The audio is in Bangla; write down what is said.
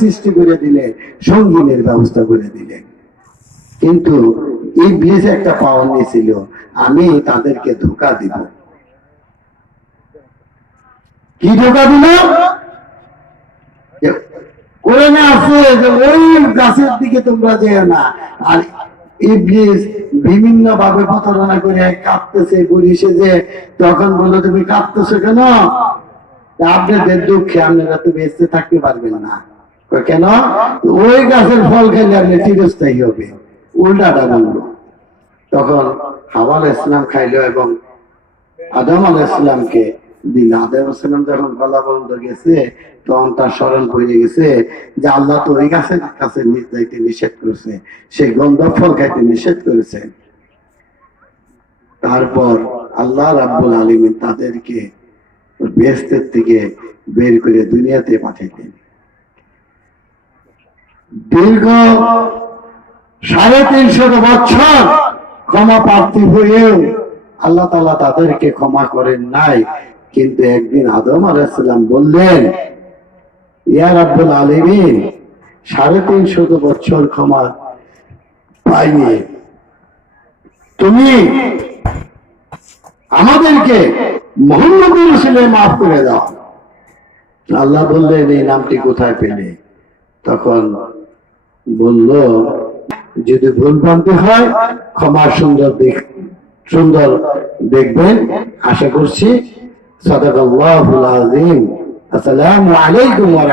সৃষ্টি করে দিলে ব্যবস্থা করে দিলেন কিন্তু ইবলিস একটা পাওয়ার নিয়েছিল, আমি তাদেরকে ধোকা দিব। কি ধোকা দিল? কোরআনে আছে যে ওই গাছের দিকে তোমরা যেও না। আর ইবলিস বিভিন্ন ভাবে প্রতারণা করে যে, তখন বলল, তুমি কাঁদতেছো কেন? আপনাদের দুঃখে আপনারা তো বেঁচে থাকতে পারবেন না। কেন? ওই গাছের ফল খেলে আপনি চিরস্থায়ী হবে। উল্টাটা বলল। তখন হাওয়াল ইসলাম খাইলো এবং আদম আল ইসলামকে আদম ইসলাম যখন গলা বন্ধ গেছে, তখন তার স্মরণ পড়ে গেছে যে আল্লাহ তো ওই গাছের কাছে যাইতে নিষেধ করছে। সেই গন্ধ ফল খাইতে নিষেধ করেছে। তারপর আল্লাহ রাব্বুল আলমিন তাদেরকে বেহেস্তের থেকে বের করে দুনিয়াতে পাঠাইতেন। দীর্ঘ সাড়ে তিনশত বছর ক্ষমা প্রার্থী হয়েও আল্লাহ তালা তাদেরকে ক্ষমা করেন নাই। কিন্তু একদিন আদম আলাইসাল্লাম বললেন ইয়ার আব্দুল আলমিন, সাড়ে তিনশত বছর ক্ষমা পাইনি। তুমি আমাদেরকে মোহাম্মদ রসুলে মাফ করে দাও। আল্লাহ বললেন, এই নামটি কোথায় পেলে? তখন বলল, যদি ভুল ভ্রান্তি হয় ক্ষমা সুন্দর দেখ, সুন্দর দেখবেন। আশা করছি, সদাকাল্লাহুল আজিম আসসালামু আলাইকুম ওয়া